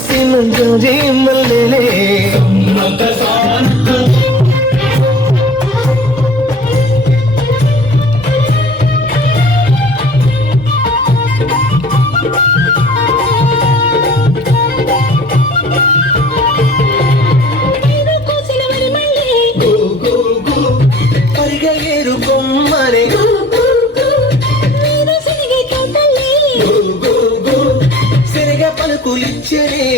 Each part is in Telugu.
పూసిన జాజి మల్లెలే పరిగయేరు కొమ్మనే సెరగ పలుకులిచ్చనే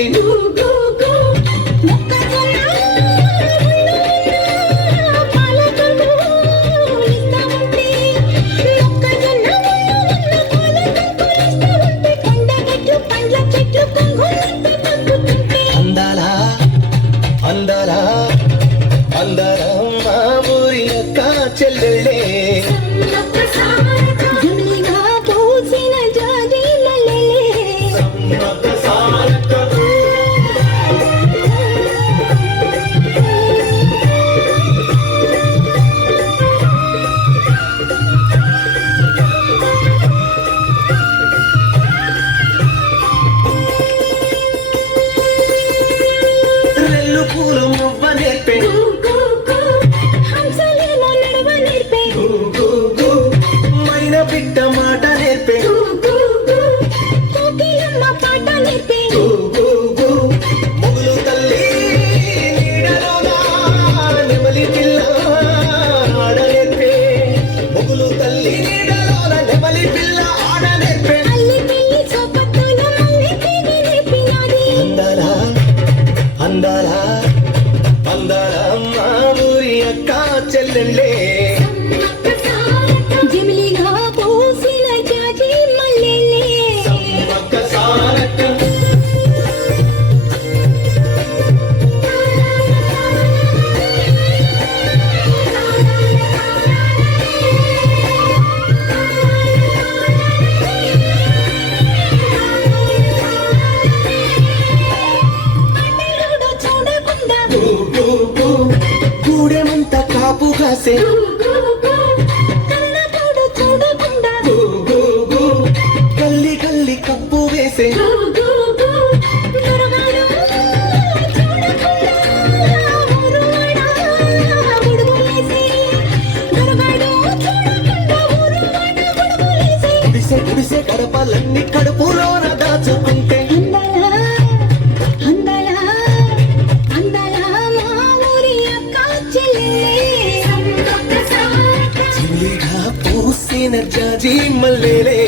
అందాలా అందాలా అందర మా ఊరి అక్క చెల్లెళ్ళే రెల్లు పూలు మువ్వ నేర్పే మైన బిడ్డ మాట నేర్పే మొగులు తల్లి నీడలోనా నెమలి పిల్ల ఆడ నేర్పే మొగులు తల్లి నీడలోన నెమలి పిల్ల ఆడ నేర్పే అందాలా అందాలా అందాలా మా ఊరి అక్క చెల్లెళ్ళే గూడెమంత కాపు కాసే గల్లి గల్లి కప్పు వేసే గుడిసె గుడిసె గడపలన్నీ కడుపులోన దాచుకుంటే పూసిన జాజి మల్లెలే